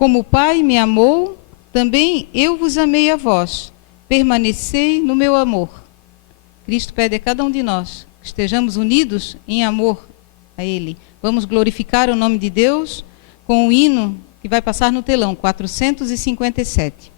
Como o Pai me amou, também eu vos amei a vós. Permanecei no meu amor. Cristo pede a cada um de nós que estejamos unidos em amor a Ele. Vamos glorificar o nome de Deus com o hino que vai passar no telão, 457.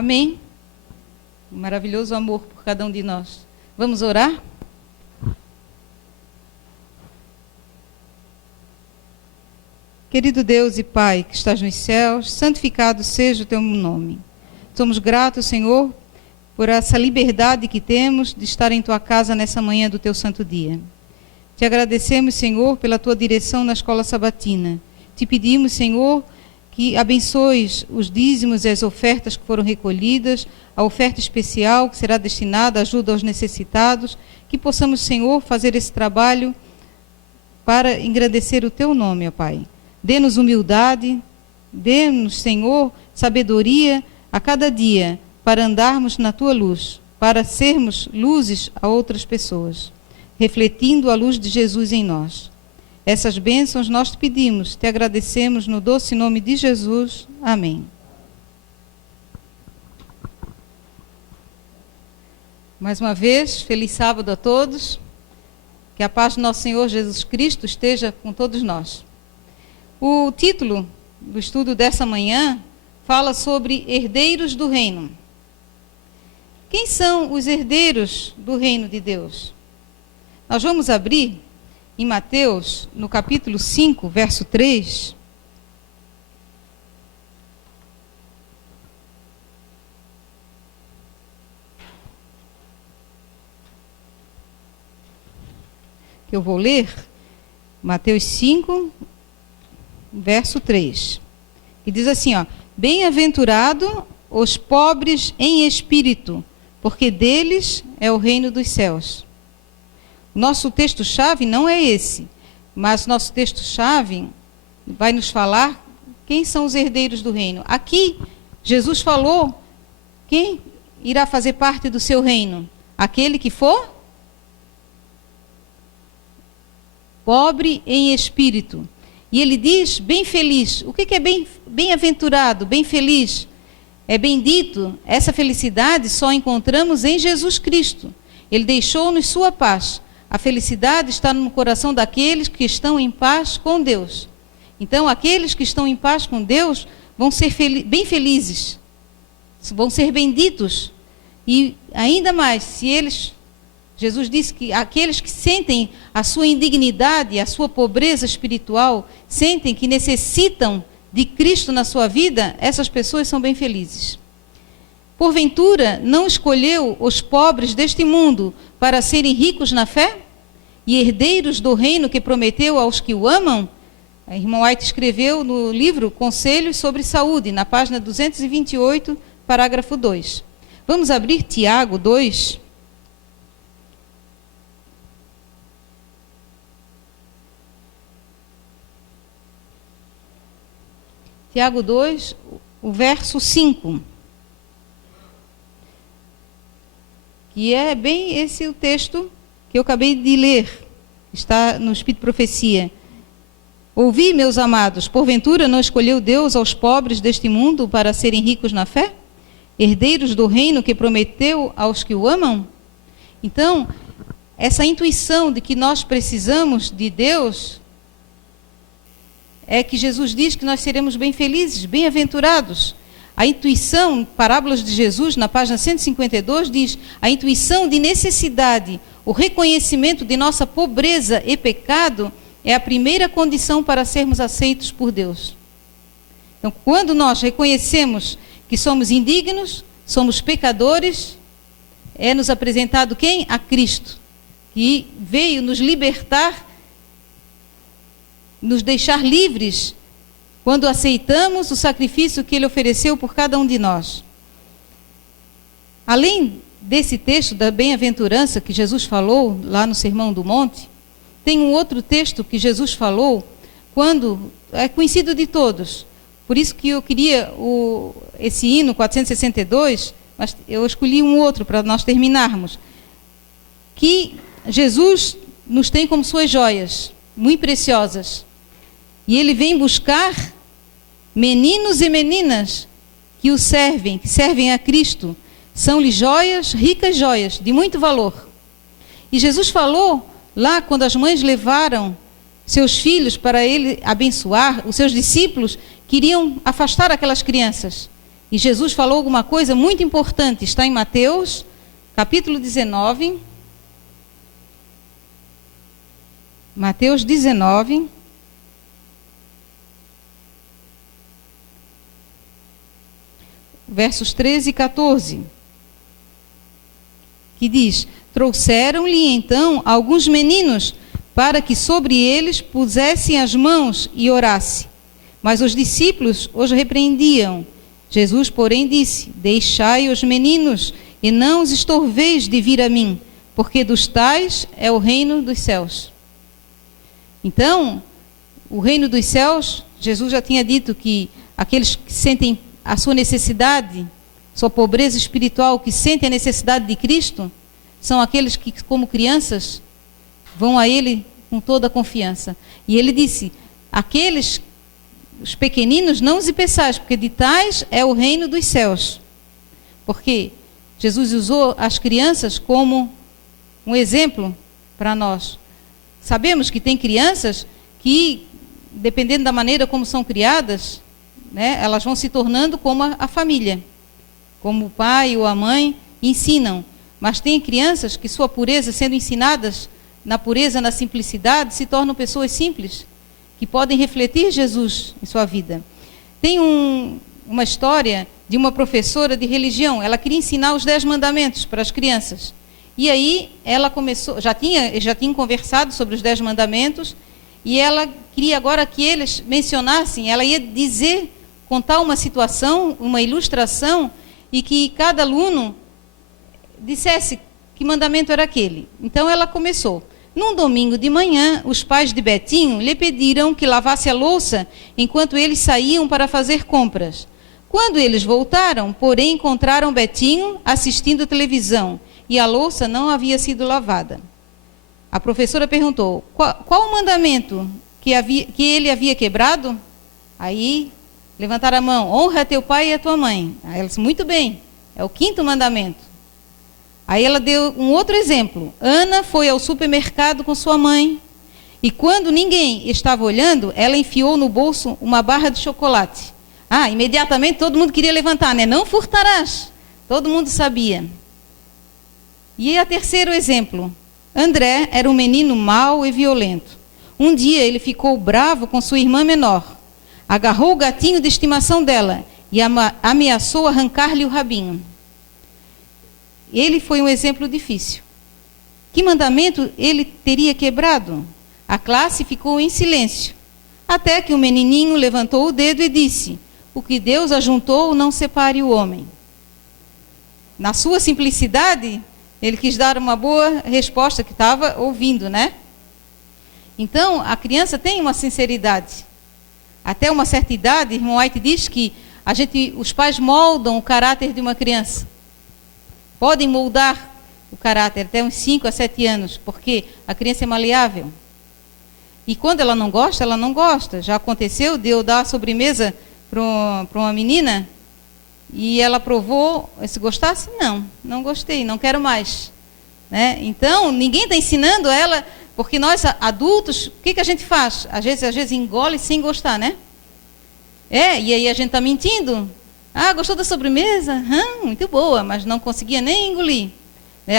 Amém? Um maravilhoso amor por cada um de nós. Vamos orar? Querido Deus e Pai, que estás nos céus, santificado seja o teu nome. Somos gratos, Senhor, por essa liberdade que temos de estar em tua casa nessa manhã do teu santo dia. Te agradecemos, Senhor, pela tua direção na escola sabatina. Te pedimos, Senhor, que abençoes os dízimos e as ofertas que foram recolhidas, a oferta especial que será destinada à ajuda aos necessitados, que possamos, Senhor, fazer esse trabalho para engrandecer o teu nome, ó Pai. Dê-nos humildade, dê-nos, Senhor, sabedoria a cada dia para andarmos na tua luz, para sermos luzes a outras pessoas, refletindo a luz de Jesus em nós. Essas bênçãos nós te pedimos, te agradecemos no doce nome de Jesus. Amém. Mais uma vez, feliz sábado a todos. Que a paz do nosso Senhor Jesus Cristo esteja com todos nós. O título do estudo dessa manhã fala sobre herdeiros do reino. Quem são os herdeiros do reino de Deus? Nós vamos abrir em Mateus, no capítulo 5, verso 3. Que eu vou ler, Mateus 5, verso 3, que diz assim, ó: bem-aventurado os pobres em espírito, porque deles é o reino dos céus. Nosso texto-chave não é esse, mas nosso texto-chave vai nos falar quem são os herdeiros do reino. Aqui, Jesus falou quem irá fazer parte do seu reino: aquele que for pobre em espírito. E ele diz bem feliz. O que é bem-aventurado, bem feliz? É bendito. Essa felicidade só encontramos em Jesus Cristo. Ele deixou-nos sua paz. A felicidade está no coração daqueles que estão em paz com Deus. Então, aqueles que estão em paz com Deus vão ser bem felizes, vão ser benditos. E ainda mais, se eles... Jesus disse que aqueles que sentem a sua indignidade, a sua pobreza espiritual, sentem que necessitam de Cristo na sua vida, essas pessoas são bem felizes. Porventura, não escolheu os pobres deste mundo para serem ricos na fé e herdeiros do reino que prometeu aos que o amam? A irmã White escreveu no livro Conselhos sobre Saúde, na página 228, parágrafo 2. Vamos abrir Tiago 2. Tiago 2, o verso 5. Que é bem esse o texto que eu acabei de ler. Está no Espírito de Profecia. Ouvi, meus amados, porventura não escolheu Deus aos pobres deste mundo para serem ricos na fé? Herdeiros do reino que prometeu aos que o amam? Então, essa intuição de que nós precisamos de Deus... é que Jesus diz que nós seremos bem felizes, bem-aventurados. A intuição, Parábolas de Jesus, na página 152, diz: a intuição de necessidade, o reconhecimento de nossa pobreza e pecado é a primeira condição para sermos aceitos por Deus. Então, quando nós reconhecemos que somos indignos, somos pecadores, é-nos apresentado quem? A Cristo, que veio nos libertar, nos deixar livres quando aceitamos o sacrifício que Ele ofereceu por cada um de nós. Além desse texto da bem-aventurança que Jesus falou lá no Sermão do Monte, tem um outro texto que Jesus falou quando é conhecido de todos. Por isso que eu queria esse hino 462, mas eu escolhi um outro para nós terminarmos, que Jesus nos tem como suas joias, muito preciosas. E Ele vem buscar meninos e meninas que o servem, que servem a Cristo. São-lhe joias, ricas joias, de muito valor. E Jesus falou lá, quando as mães levaram seus filhos para Ele abençoar, os seus discípulos queriam afastar aquelas crianças. E Jesus falou alguma coisa muito importante. Está em Mateus, capítulo 19. Mateus 19... versos 13 e 14, que diz: trouxeram-lhe então alguns meninos, para que sobre eles pusessem as mãos e orasse. Mas os discípulos os repreendiam. Jesus, porém, disse: deixai os meninos, e não os estorveis de vir a mim, porque dos tais é o reino dos céus. Então, o reino dos céus, Jesus já tinha dito que aqueles que sentem a sua necessidade, sua pobreza espiritual, que sentem a necessidade de Cristo, são aqueles que, como crianças, vão a Ele com toda a confiança. E Ele disse: aqueles, os pequeninos, não os impeçais, porque de tais é o reino dos céus. Porque Jesus usou as crianças como um exemplo para nós. Sabemos que tem crianças que dependendo da maneira como são criadas, né, elas vão se tornando como a família, como o pai ou a mãe ensinam. Mas tem crianças que sua pureza, sendo ensinadas na pureza, na simplicidade, se tornam pessoas simples, que podem refletir Jesus em sua vida. Tem uma história de uma professora de religião. Ela queria ensinar os 10 mandamentos para as crianças. E aí ela começou, já tinha conversado sobre os 10 mandamentos, e ela queria agora que eles mencionassem, ela ia dizer, contar uma situação, uma ilustração, e que cada aluno dissesse que mandamento era aquele. Então ela começou. Num domingo de manhã, os pais de Betinho lhe pediram que lavasse a louça enquanto eles saíam para fazer compras. Quando eles voltaram, porém, encontraram Betinho assistindo televisão e a louça não havia sido lavada. A professora perguntou: qual o mandamento que ele havia quebrado? Aí levantaram a mão: honra teu pai e a tua mãe. Aí ela disse: muito bem, é o 5º mandamento. Aí ela deu um outro exemplo. Ana foi ao supermercado com sua mãe e quando ninguém estava olhando, ela enfiou no bolso uma barra de chocolate. Imediatamente todo mundo queria levantar, né? Não furtarás. Todo mundo sabia. E o terceiro exemplo. André era um menino mau e violento. Um dia ele ficou bravo com sua irmã menor. Agarrou o gatinho de estimação dela e ameaçou arrancar-lhe o rabinho. Ele foi um exemplo difícil. Que mandamento ele teria quebrado? A classe ficou em silêncio, até que o menininho levantou o dedo e disse: o que Deus ajuntou, não separe o homem. Na sua simplicidade, ele quis dar uma boa resposta que estava ouvindo, né? Então, a criança tem uma sinceridade. Até uma certa idade, irmão White diz que os pais moldam o caráter de uma criança. Podem moldar o caráter até uns 5 a 7 anos, porque a criança é maleável. E quando ela não gosta, ela não gosta. Já aconteceu de eu dar a sobremesa para uma menina e ela provou, se gostasse? Não gostei, não quero mais. Né? Então, ninguém está ensinando ela, porque nós adultos, o que a gente faz? Às vezes engole sem gostar, né? E aí a gente está mentindo. Gostou da sobremesa? Muito boa, mas não conseguia nem engolir.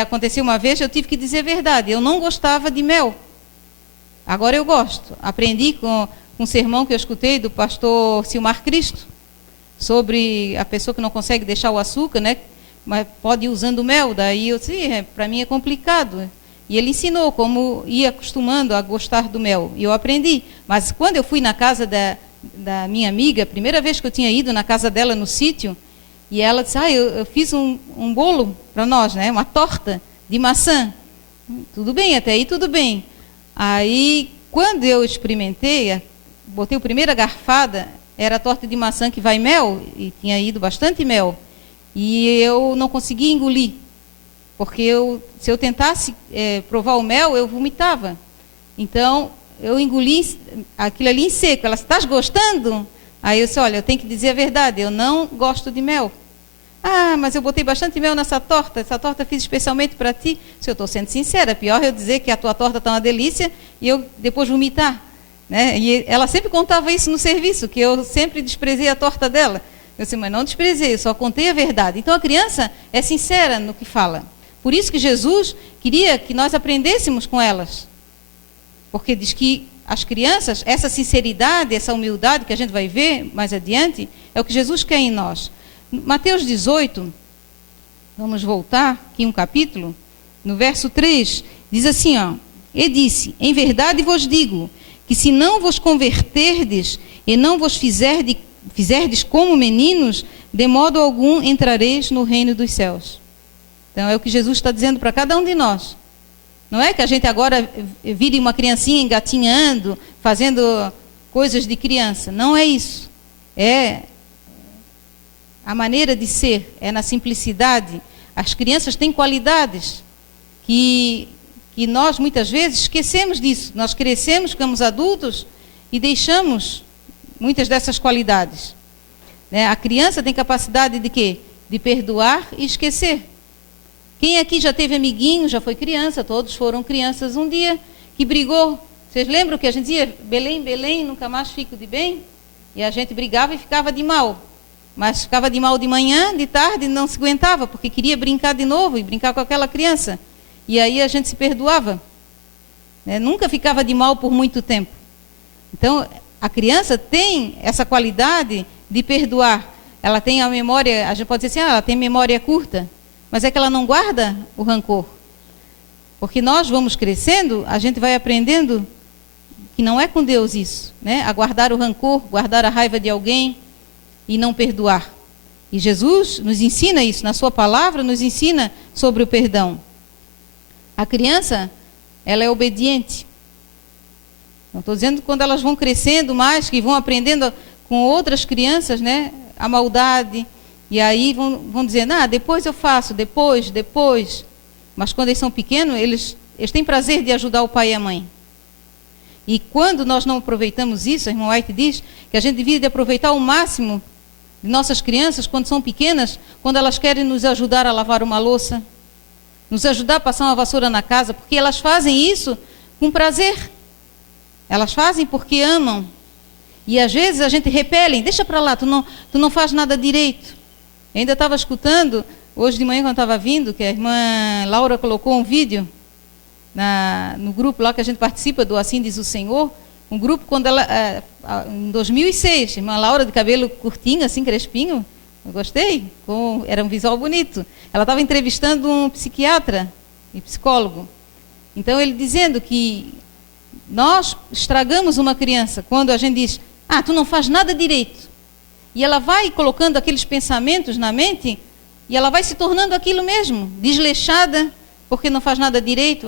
Aconteceu uma vez, eu tive que dizer a verdade. Eu não gostava de mel. Agora eu gosto. Aprendi com um sermão que eu escutei do pastor Silmar Cristo, sobre a pessoa que não consegue deixar o açúcar, né? Mas pode ir usando mel. Daí eu disse: para mim é complicado. E ele ensinou como ir acostumando a gostar do mel. E eu aprendi. Mas quando eu fui na casa da minha amiga, a primeira vez que eu tinha ido na casa dela no sítio, e ela disse: eu fiz um bolo para nós, né? Uma torta de maçã. Tudo bem, até aí tudo bem. Aí, quando eu experimentei, botei a primeira garfada, era a torta de maçã que vai mel, e tinha ido bastante mel. E eu não conseguia engolir, porque se eu tentasse provar o mel, eu vomitava. Então, eu engoli aquilo ali em seco. Ela disse: estás gostando? Aí eu disse: olha, eu tenho que dizer a verdade, eu não gosto de mel. Mas eu botei bastante mel nessa torta, essa torta fiz especialmente para ti. Se eu estou sendo sincera, pior eu dizer que a tua torta está uma delícia e eu depois vomitar. Né? E ela sempre contava isso no serviço, que eu sempre desprezei a torta dela. Eu disse: mas não desprezei, eu só contei a verdade. Então a criança é sincera no que fala. Por isso que Jesus queria que nós aprendêssemos com elas. Porque diz que as crianças, essa sinceridade, essa humildade que a gente vai ver mais adiante, é o que Jesus quer em nós. Mateus 18, vamos voltar aqui um capítulo, no verso 3, diz assim, e disse: em verdade vos digo, que se não vos converterdes e não vos fizerdes como meninos, de modo algum entrareis no reino dos céus. Então é o que Jesus está dizendo para cada um de nós. Não é que a gente agora vire uma criancinha engatinhando, fazendo coisas de criança. Não é isso. É a maneira de ser, é na simplicidade. As crianças têm qualidades que nós muitas vezes esquecemos disso. Nós crescemos, ficamos adultos e deixamos muitas dessas qualidades. A criança tem capacidade de quê? De perdoar e esquecer. Quem aqui já teve amiguinho, já foi criança, todos foram crianças um dia, que brigou Vocês lembram que a gente dizia, Belém, Belém, nunca mais fico de bem? E a gente brigava e ficava de mal. Mas ficava de mal de manhã, de tarde, não se aguentava, porque queria brincar de novo e brincar com aquela criança. E aí a gente se perdoava. Né? Nunca ficava de mal por muito tempo. Então, a criança tem essa qualidade de perdoar. Ela tem a memória, a gente pode dizer assim, ela tem memória curta, mas é que ela não guarda o rancor. Porque nós vamos crescendo, a gente vai aprendendo que não é com Deus isso, né? A guardar o rancor, guardar a raiva de alguém e não perdoar. E Jesus nos ensina isso, na sua palavra nos ensina sobre o perdão. A criança, ela é obediente. Não estou dizendo quando elas vão crescendo mais, que vão aprendendo com outras crianças, né, a maldade, e aí vão dizendo, depois eu faço, depois. Mas quando eles são pequenos, eles têm prazer de ajudar o pai e a mãe. E quando nós não aproveitamos isso, a irmã White diz que a gente devia aproveitar ao máximo de nossas crianças, quando são pequenas, quando elas querem nos ajudar a lavar uma louça, nos ajudar a passar uma vassoura na casa, porque elas fazem isso com prazer. Elas fazem porque amam. E às vezes a gente repele, deixa para lá, tu não faz nada direito. Eu ainda estava escutando, hoje de manhã quando estava vindo, que a irmã Laura colocou um vídeo no grupo lá que a gente participa do Assim Diz o Senhor, um grupo quando ela, em 2006, a irmã Laura de cabelo curtinho, assim, crespinho, eu gostei, era um visual bonito. Ela estava entrevistando um psiquiatra e psicólogo. Então ele dizendo que nós estragamos uma criança quando a gente diz, tu não faz nada direito. E ela vai colocando aqueles pensamentos na mente e ela vai se tornando aquilo mesmo, desleixada, porque não faz nada direito.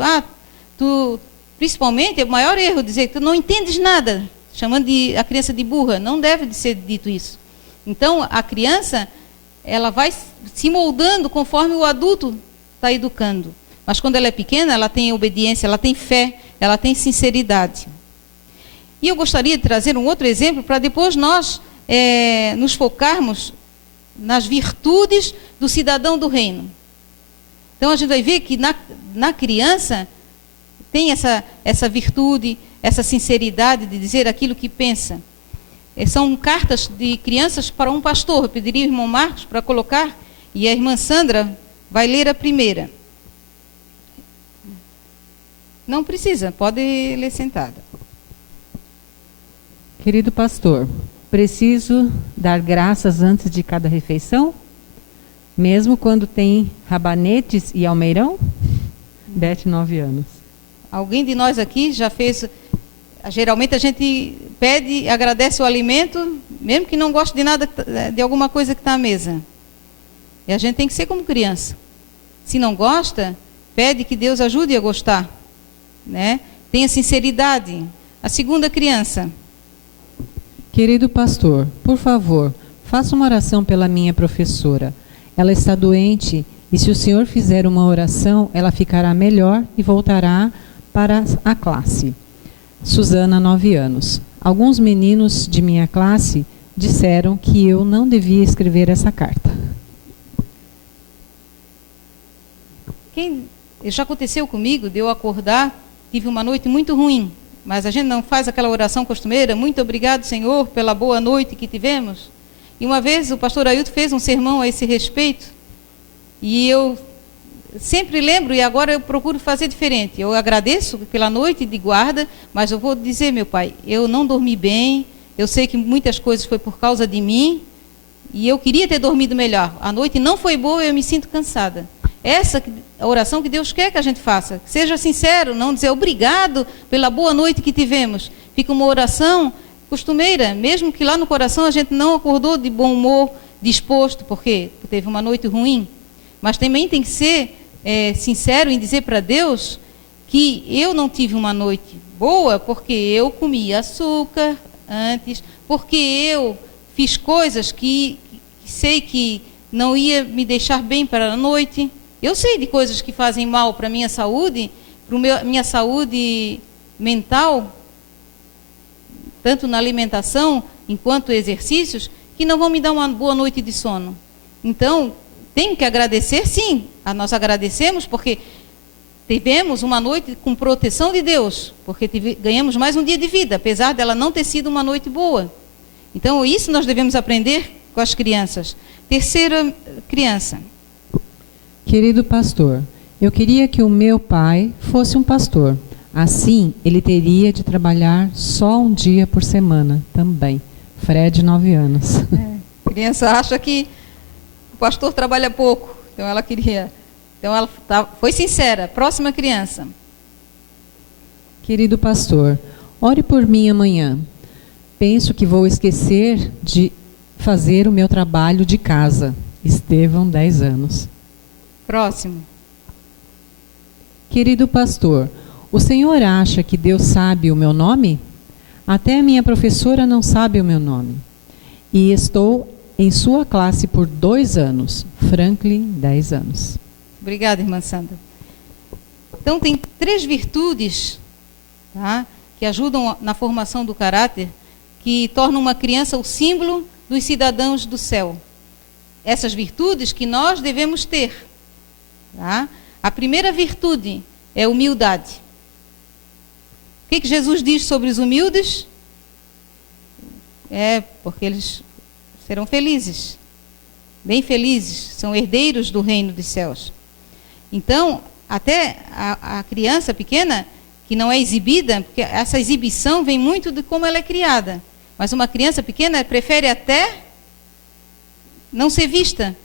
Principalmente, é o maior erro dizer que tu não entendes nada, chamando a criança de burra. Não deve de ser dito isso. Então, a criança, ela vai se moldando conforme o adulto está educando. Mas quando ela é pequena, ela tem obediência, ela tem fé, ela tem sinceridade. E eu gostaria de trazer um outro exemplo para depois nós nos focarmos nas virtudes do cidadão do reino. Então a gente vai ver que na criança tem essa virtude, essa sinceridade de dizer aquilo que pensa. São cartas de crianças para um pastor. Eu pediria ao irmão Marcos para colocar, e a irmã Sandra vai ler a primeira. Não precisa, pode ler sentada. Querido pastor, preciso dar graças antes de cada refeição? Mesmo quando tem rabanetes e almeirão? Beth, 9 anos. Alguém de nós aqui já fez... Geralmente a gente pede e agradece o alimento, mesmo que não goste de nada, de alguma coisa que está à mesa. E a gente tem que ser como criança. Se não gosta, pede que Deus ajude a gostar. Né? Tenha sinceridade. A segunda criança. Querido pastor, por favor, faça uma oração pela minha professora. Ela está doente e se o senhor fizer uma oração, ela ficará melhor e voltará para a classe. Suzana, 9 anos. Alguns meninos de minha classe disseram que eu não devia escrever essa carta. Já aconteceu comigo de eu acordar, tive uma noite muito ruim, mas a gente não faz aquela oração costumeira, muito obrigado, Senhor, pela boa noite que tivemos. E uma vez o pastor Ailton fez um sermão a esse respeito, e eu sempre lembro, e agora eu procuro fazer diferente. Eu agradeço pela noite de guarda, mas eu vou dizer, meu pai, eu não dormi bem, eu sei que muitas coisas foi por causa de mim, e eu queria ter dormido melhor. A noite não foi boa, eu me sinto cansada. Essa a oração que Deus quer que a gente faça. Seja sincero, não dizer obrigado pela boa noite que tivemos. Fica uma oração costumeira, mesmo que lá no coração a gente não acordou de bom humor, disposto, porque teve uma noite ruim. Mas também tem que ser sincero em dizer para Deus que eu não tive uma noite boa porque eu comi açúcar antes, porque eu fiz coisas que sei que não ia me deixar bem para a noite. Eu sei de coisas que fazem mal para a minha saúde, para minha saúde mental, tanto na alimentação, enquanto exercícios, que não vão me dar uma boa noite de sono. Então, tenho que agradecer, sim. Nós agradecemos porque tivemos uma noite com proteção de Deus, porque ganhamos mais um dia de vida, apesar dela não ter sido uma noite boa. Então, isso nós devemos aprender com as crianças. Terceira criança. Querido pastor, eu queria que o meu pai fosse um pastor. Assim, ele teria de trabalhar só um dia por semana também. Fred, 9 anos. A criança acha que o pastor trabalha pouco, então ela queria. Então ela foi sincera. Próxima criança. Querido pastor, ore por mim amanhã. Penso que vou esquecer de fazer o meu trabalho de casa. Estevão, 10 anos. Próximo. Querido pastor, o senhor acha que Deus sabe o meu nome? Até a minha professora não sabe o meu nome. E estou em sua classe por 2 anos. Franklin, 10 anos. Obrigada, irmã Sandra. Então, tem 3 virtudes, tá, que ajudam na formação do caráter, que tornam uma criança o símbolo dos cidadãos do céu. Essas virtudes que nós devemos ter. Tá? A primeira virtude é humildade. O que Jesus diz sobre os humildes? Porque eles serão felizes, bem felizes, são herdeiros do reino dos céus. Então, até a criança pequena, que não é exibida, porque essa exibição vem muito de como ela é criada, mas uma criança pequena prefere até não ser vista,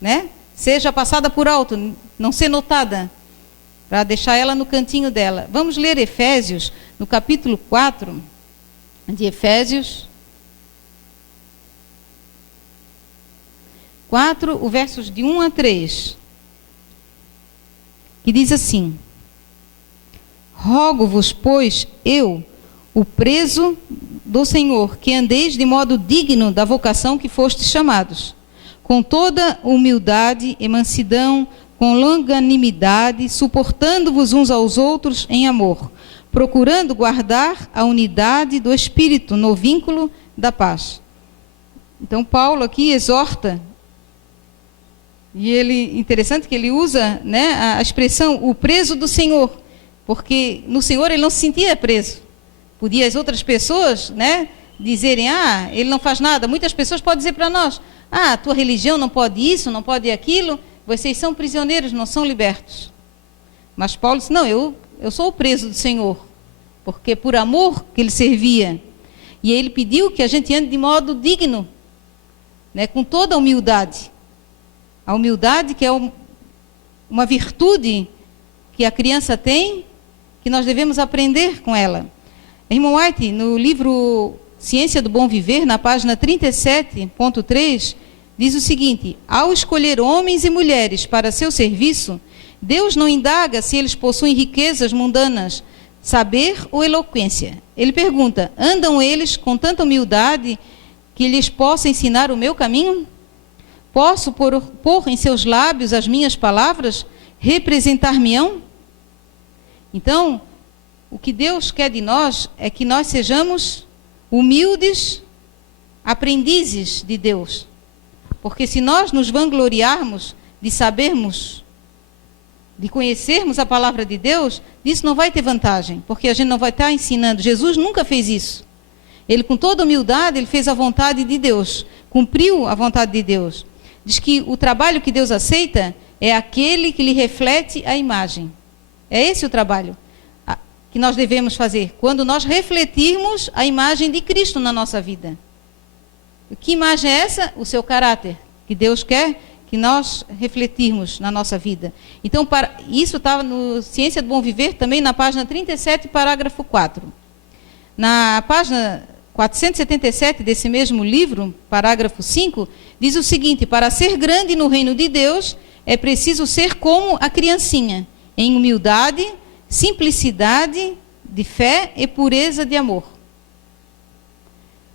né? Seja passada por alto, não ser notada, para deixar ela no cantinho dela. Vamos ler Efésios, no capítulo 4 de Efésios 4, os versos de 1 a 3, que diz assim: Rogo-vos, pois, eu, o preso do Senhor, que andeis de modo digno da vocação que fostes chamados, com toda humildade e mansidão, com longanimidade, suportando-vos uns aos outros em amor, procurando guardar a unidade do Espírito no vínculo da paz. Então, Paulo aqui exorta, e interessante que ele usa, né, a expressão o preso do Senhor, porque no Senhor ele não se sentia preso. Podia as outras pessoas, né, dizerem, ele não faz nada. Muitas pessoas podem dizer para nós, a tua religião não pode isso, não pode aquilo, vocês são prisioneiros, não são libertos. Mas Paulo disse, não, eu sou o preso do Senhor, porque por amor que ele servia. E ele pediu que a gente ande de modo digno, né, com toda a humildade. A humildade que é uma virtude que a criança tem, que nós devemos aprender com ela. Irmão White, no livro Ciência do Bom Viver, na página 37.3, diz o seguinte: ao escolher homens e mulheres para seu serviço, Deus não indaga se eles possuem riquezas mundanas, saber ou eloquência. Ele pergunta, andam eles com tanta humildade que lhes possa ensinar o meu caminho? Posso pôr em seus lábios as minhas palavras? Representar-me-ão? Então, o que Deus quer de nós é que nós sejamos humildes aprendizes de Deus. Porque se nós nos vangloriarmos de sabermos, de conhecermos a palavra de Deus, isso não vai ter vantagem, porque a gente não vai estar ensinando. Jesus nunca fez isso. Ele, com toda humildade, ele fez a vontade de Deus, cumpriu a vontade de Deus. Diz que o trabalho que Deus aceita é aquele que lhe reflete a imagem. É esse o trabalho que nós devemos fazer, quando nós refletirmos a imagem de Cristo na nossa vida. Que imagem é essa? O seu caráter, que Deus quer que nós refletirmos na nossa vida. Então, isso estava no Ciência do Bom Viver, também na página 37, parágrafo 4. Na página 477 desse mesmo livro, parágrafo 5, diz o seguinte: para ser grande no reino de Deus, é preciso ser como a criancinha, em humildade, simplicidade de fé e pureza de amor.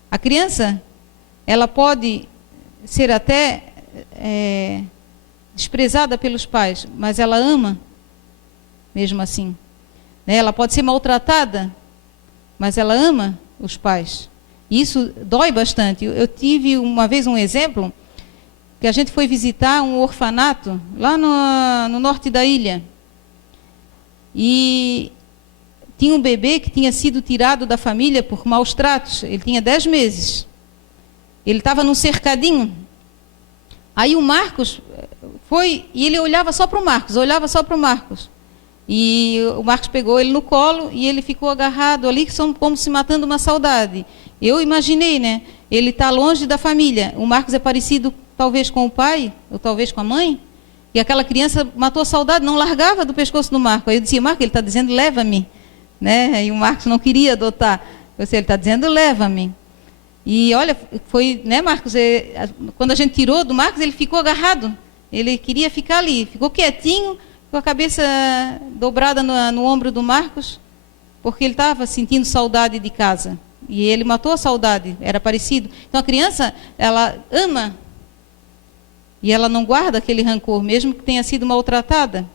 A criança, ela pode ser até desprezada pelos pais, mas ela ama mesmo assim. Ela pode ser maltratada, mas ela ama os pais. E isso dói bastante. Eu tive uma vez um exemplo, que a gente foi visitar um orfanato lá no norte da ilha. e tinha um bebê que tinha sido tirado da família por maus tratos. Ele tinha 10 meses. Ele estava num cercadinho. Aí o Marcos foi, e ele olhava só para o Marcos, E o Marcos pegou ele no colo e ele ficou agarrado ali, como se matando uma saudade. Eu imaginei, né? Ele está longe da família. O Marcos é parecido talvez com o pai, ou talvez com a mãe. E aquela criança matou a saudade, não largava do pescoço do Marcos. Aí eu dizia, Marcos, ele está dizendo, leva-me. Né? E o Marcos não queria adotar. Ele está dizendo, leva-me. E olha, foi, né, Marcos? Quando a gente tirou do Marcos, ele ficou agarrado. Ele queria ficar ali, ficou quietinho, com a cabeça dobrada no ombro do Marcos, porque ele estava sentindo saudade de casa. E ele matou a saudade, era parecido. Então a criança, ela ama, e ela não guarda aquele rancor, mesmo que tenha sido maltratada.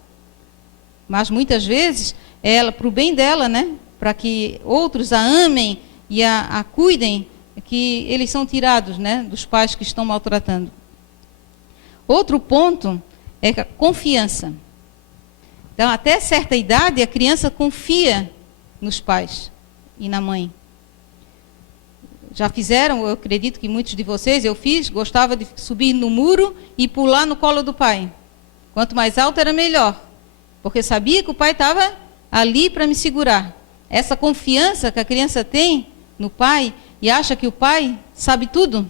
Mas muitas vezes, ela, para o bem dela, né, para que outros a amem e a cuidem, que eles são tirados, né, dos pais que estão maltratando. Outro ponto é a confiança. Então, até certa idade, a criança confia nos pais e na mãe. Já fizeram, eu acredito que muitos de vocês, eu fiz, gostava de subir no muro e pular no colo do pai. Quanto mais alto era melhor, porque sabia que o pai estava ali para me segurar. Essa confiança que a criança tem no pai e acha que o pai sabe tudo,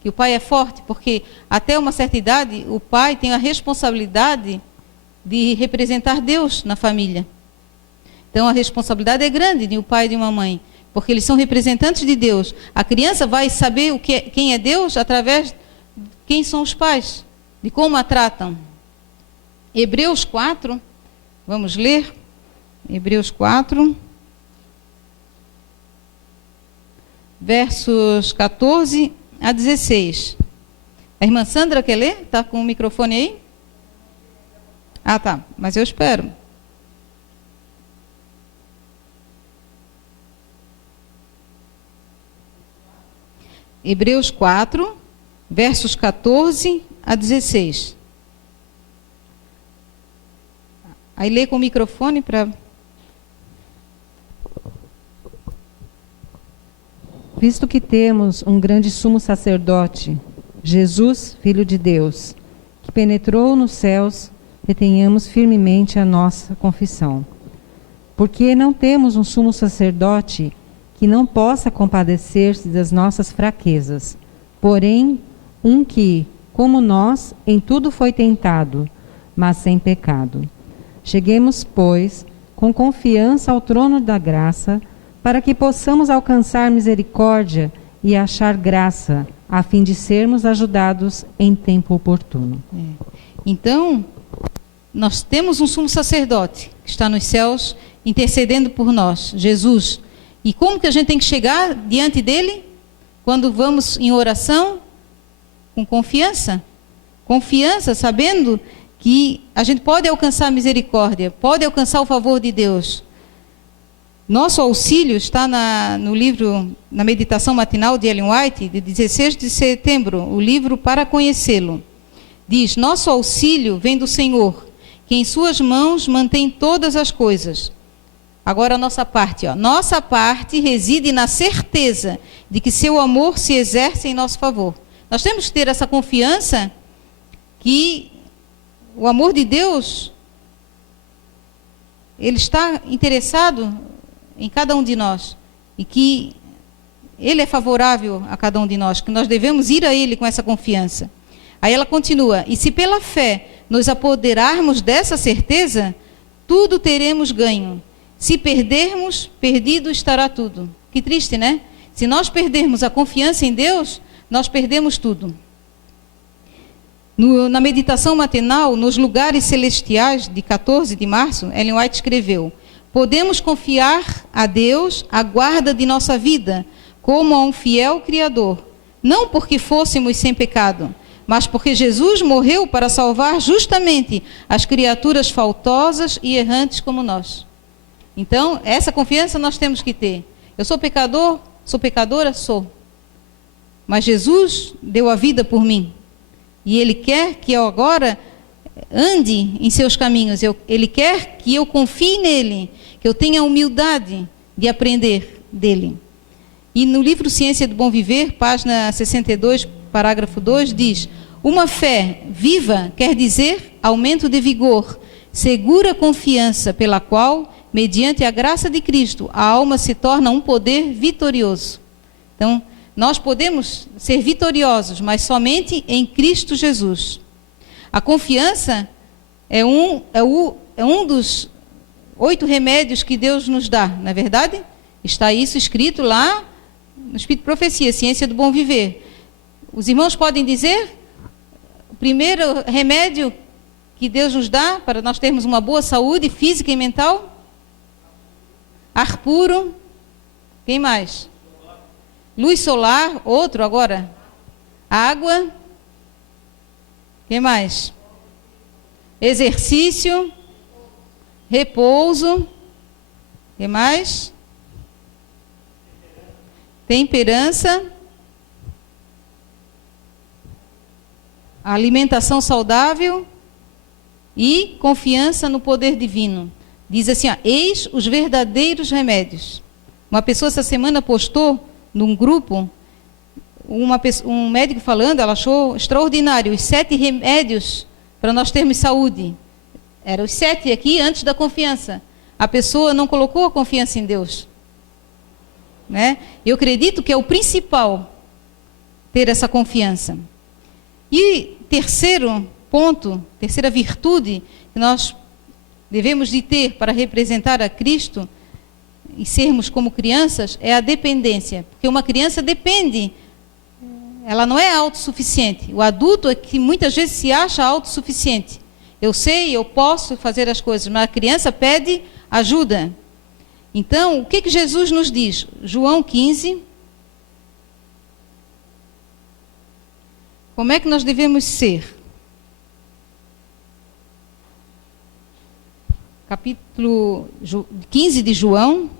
que o pai é forte, porque até uma certa idade o pai tem a responsabilidade de representar Deus na família. Então a responsabilidade é grande de um pai e de uma mãe, porque eles são representantes de Deus. A criança vai saber quem é Deus através de quem são os pais, de como a tratam. Hebreus 4, vamos ler. Hebreus 4, versos 14 a 16. A irmã Sandra quer ler? Está com o microfone aí? Ah, tá. Mas eu espero. Hebreus 4, versos 14 a 16. Aí lê com o microfone para... Visto que temos um grande sumo sacerdote, Jesus, Filho de Deus, que penetrou nos céus, retenhamos firmemente a nossa confissão. Porque não temos um sumo sacerdote que não possa compadecer-se das nossas fraquezas, porém, um que, como nós, em tudo foi tentado, mas sem pecado. Cheguemos, pois, com confiança ao trono da graça, para que possamos alcançar misericórdia e achar graça, a fim de sermos ajudados em tempo oportuno. Então, nós temos um sumo sacerdote que está nos céus intercedendo por nós, Jesus. E como que a gente tem que chegar diante dele? Quando vamos em oração? Com confiança. Confiança, sabendo que a gente pode alcançar misericórdia, pode alcançar o favor de Deus. Nosso auxílio está no livro, na meditação matinal de Ellen White, de 16 de setembro, o livro Para Conhecê-lo. Diz, nosso auxílio vem do Senhor, que em suas mãos mantém todas as coisas. Agora a nossa parte, nossa parte reside na certeza de que seu amor se exerce em nosso favor. Nós temos que ter essa confiança que o amor de Deus, ele está interessado em cada um de nós, e que ele é favorável a cada um de nós, que nós devemos ir a ele com essa confiança. Aí ela continua, e se pela fé nos apoderarmos dessa certeza, tudo teremos ganho. Se perdermos, perdido estará tudo. Que triste, né? Se nós perdermos a confiança em Deus, nós perdemos tudo. Na meditação matinal, nos lugares celestiais, de 14 de março, Ellen White escreveu, podemos confiar a Deus a guarda de nossa vida, como a um fiel Criador, não porque fôssemos sem pecado, mas porque Jesus morreu para salvar justamente as criaturas faltosas e errantes como nós. Então, essa confiança nós temos que ter. Eu sou pecador? Sou pecadora? Sou. Mas Jesus deu a vida por mim. E Ele quer que eu agora ande em seus caminhos. Ele quer que eu confie nele, que eu tenha humildade de aprender dele. E no livro Ciência do Bom Viver, página 62, parágrafo 2, diz: uma fé viva quer dizer aumento de vigor, segura confiança pela qual, mediante a graça de Cristo, a alma se torna um poder vitorioso. Então, nós podemos ser vitoriosos, mas somente em Cristo Jesus. A confiança é um dos 8 remédios que Deus nos dá, não é verdade? Está isso escrito lá no Espírito de Profecia, Ciência do Bom Viver. Os irmãos podem dizer o primeiro remédio que Deus nos dá para nós termos uma boa saúde física e mental? Ar puro. Quem mais? Luz solar. Outro agora? Água. Quem mais? Exercício. Repouso. Quem mais? Temperança. Alimentação saudável e confiança no poder divino. Diz assim, eis os verdadeiros remédios. Uma pessoa essa semana postou num grupo, um médico falando, ela achou extraordinário, os 7 remédios para nós termos saúde. Eram os 7 aqui antes da confiança. A pessoa não colocou a confiança em Deus. Né? Eu acredito que é o principal ter essa confiança. E terceiro ponto, terceira virtude que nós devemos de ter para representar a Cristo e sermos como crianças é a dependência. Porque uma criança depende, ela não é autossuficiente. O adulto é que muitas vezes se acha autossuficiente. Eu sei, eu posso fazer as coisas, mas a criança pede ajuda. Então, o que Jesus nos diz? João 15. Como é que nós devemos ser? Capítulo 15 de João,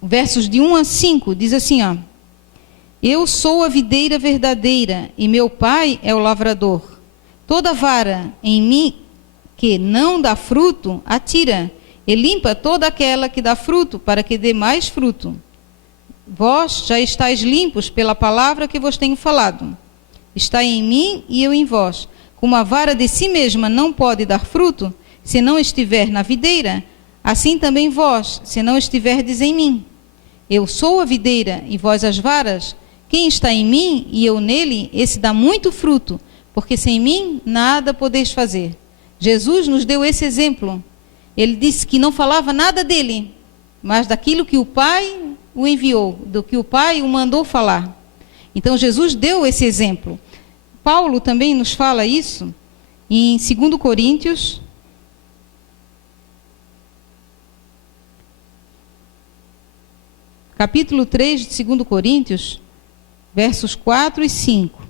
versos de 1 a 5, diz assim, eu sou a videira verdadeira e meu pai é o lavrador. Toda vara em mim que não dá fruto, atira, e limpa toda aquela que dá fruto, para que dê mais fruto. Vós já estáis limpos pela palavra que vos tenho falado. Está em mim e eu em vós. Como a vara de si mesma não pode dar fruto, se não estiver na videira, assim também vós, se não estiverdes em mim. Eu sou a videira e vós as varas. Quem está em mim e eu nele, esse dá muito fruto, porque sem mim nada podeis fazer. Jesus nos deu esse exemplo. Ele disse que não falava nada dele, mas daquilo que o Pai o enviou, do que o Pai o mandou falar. Então Jesus deu esse exemplo. Paulo também nos fala isso em 2 Coríntios, capítulo 3 de 2 Coríntios, versos 4 e 5.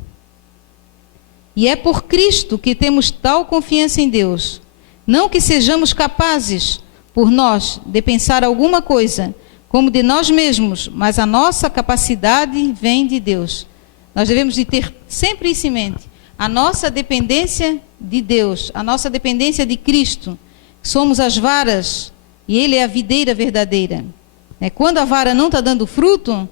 E é por Cristo que temos tal confiança em Deus, não que sejamos capazes, por nós, de pensar alguma coisa, como de nós mesmos, mas a nossa capacidade vem de Deus. Nós devemos de ter sempre isso em mente, a nossa dependência de Deus, a nossa dependência de Cristo. Somos as varas e Ele é a videira verdadeira. Quando a vara não está dando fruto,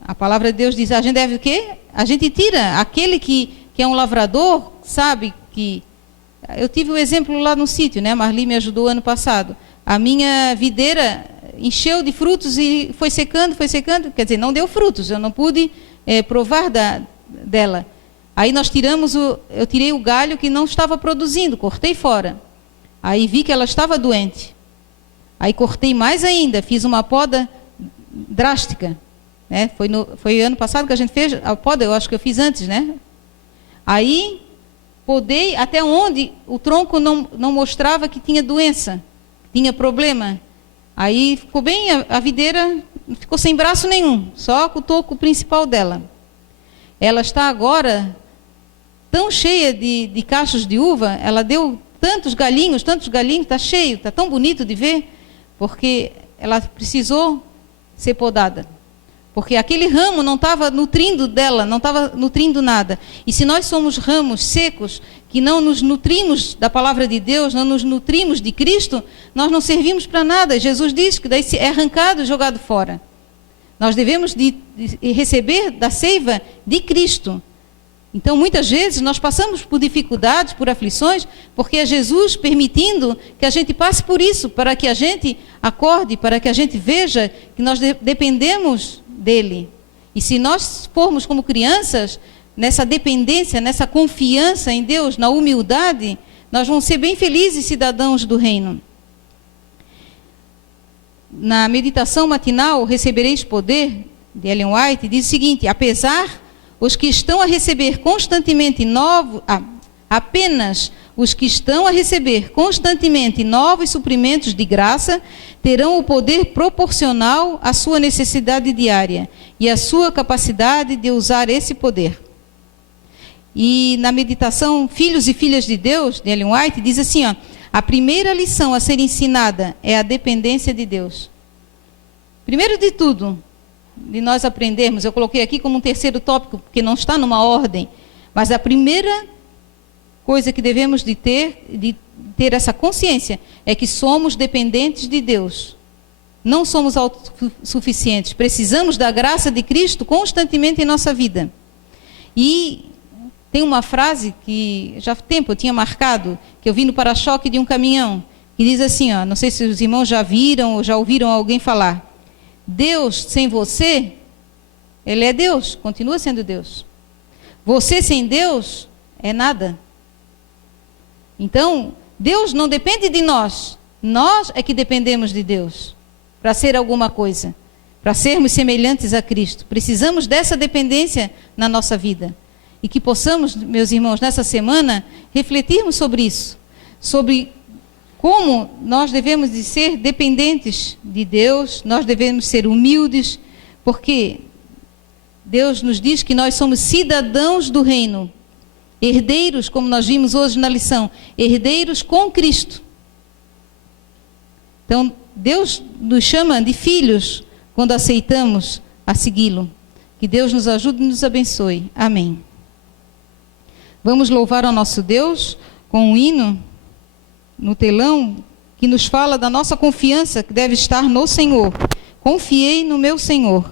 a palavra de Deus diz, a gente deve o quê? A gente tira. Aquele que é um lavrador, sabe que... Eu tive o exemplo lá no sítio, né? A Marli me ajudou ano passado. A minha videira encheu de frutos e foi secando, quer dizer, não deu frutos, eu não pude provar dela. Aí eu tirei o galho que não estava produzindo, cortei fora. Aí vi que ela estava doente. Aí cortei mais ainda, fiz uma poda drástica. Né? Foi ano passado que a gente fez a poda, eu acho que eu fiz antes, né? Aí podei até onde o tronco não mostrava que tinha doença, tinha problema. Aí ficou bem, a videira ficou sem braço nenhum, só com o toco principal dela. Ela está agora tão cheia de cachos de uva, ela deu tantos galinhos, está cheio, está tão bonito de ver, porque ela precisou ser podada. Porque aquele ramo não estava nutrindo dela, não estava nutrindo nada. E se nós somos ramos secos, que não nos nutrimos da palavra de Deus, não nos nutrimos de Cristo, nós não servimos para nada. Jesus diz que daí é arrancado e jogado fora. Nós devemos de receber da seiva de Cristo. Então, muitas vezes, nós passamos por dificuldades, por aflições, porque é Jesus permitindo que a gente passe por isso, para que a gente acorde, para que a gente veja que nós dependemos dele. E se nós formos como crianças, nessa dependência, nessa confiança em Deus, na humildade, nós vamos ser bem felizes cidadãos do reino. Na meditação matinal, Recebereis Poder, de Ellen White, diz o seguinte: apenas os que estão a receber constantemente novos suprimentos de graça terão o poder proporcional à sua necessidade diária e à sua capacidade de usar esse poder. E na meditação Filhos e Filhas de Deus, de Ellen White, diz assim, a primeira lição a ser ensinada é a dependência de Deus. Primeiro de tudo, de nós aprendermos, eu coloquei aqui como um terceiro tópico, porque não está numa ordem, mas a primeira coisa que devemos de ter essa consciência é que somos dependentes de Deus. Não somos autossuficientes. Precisamos da graça de Cristo constantemente em nossa vida. E tem uma frase que já há tempo eu tinha marcado, que eu vi no para-choque de um caminhão, que diz assim, não sei se os irmãos já viram ou já ouviram alguém falar: Deus sem você, Ele é Deus, continua sendo Deus. Você sem Deus é nada. Então, Deus não depende de nós é que dependemos de Deus para ser alguma coisa, para sermos semelhantes a Cristo. Precisamos dessa dependência na nossa vida. E que possamos, meus irmãos, nessa semana, refletirmos sobre isso, sobre como nós devemos de ser dependentes de Deus, nós devemos ser humildes, porque Deus nos diz que nós somos cidadãos do reino, herdeiros, como nós vimos hoje na lição, herdeiros com Cristo. Então, Deus nos chama de filhos quando aceitamos a segui-lo. Que Deus nos ajude e nos abençoe. Amém. Vamos louvar ao nosso Deus com um hino no telão que nos fala da nossa confiança que deve estar no Senhor. Confiei no meu Senhor.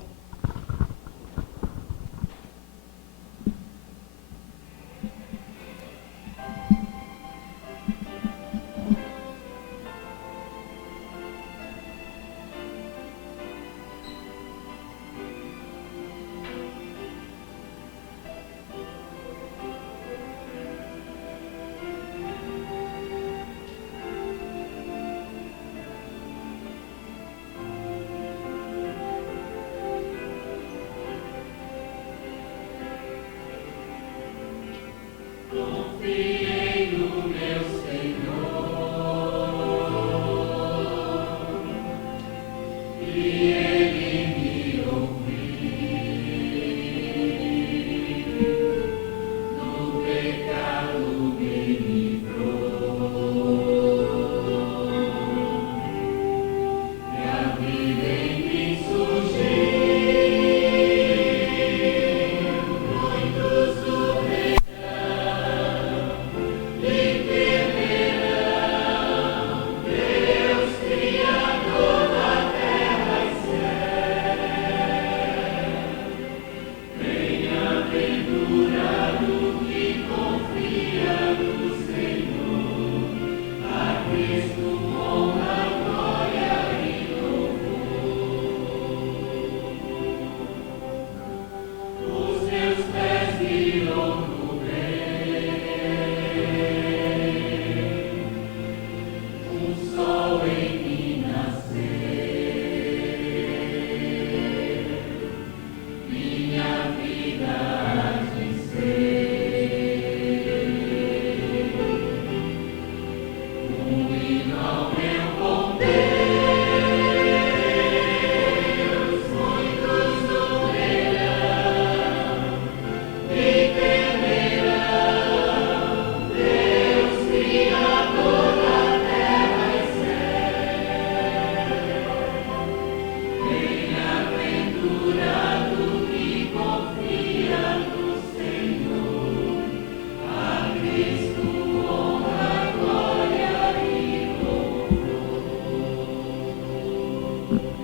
Amém.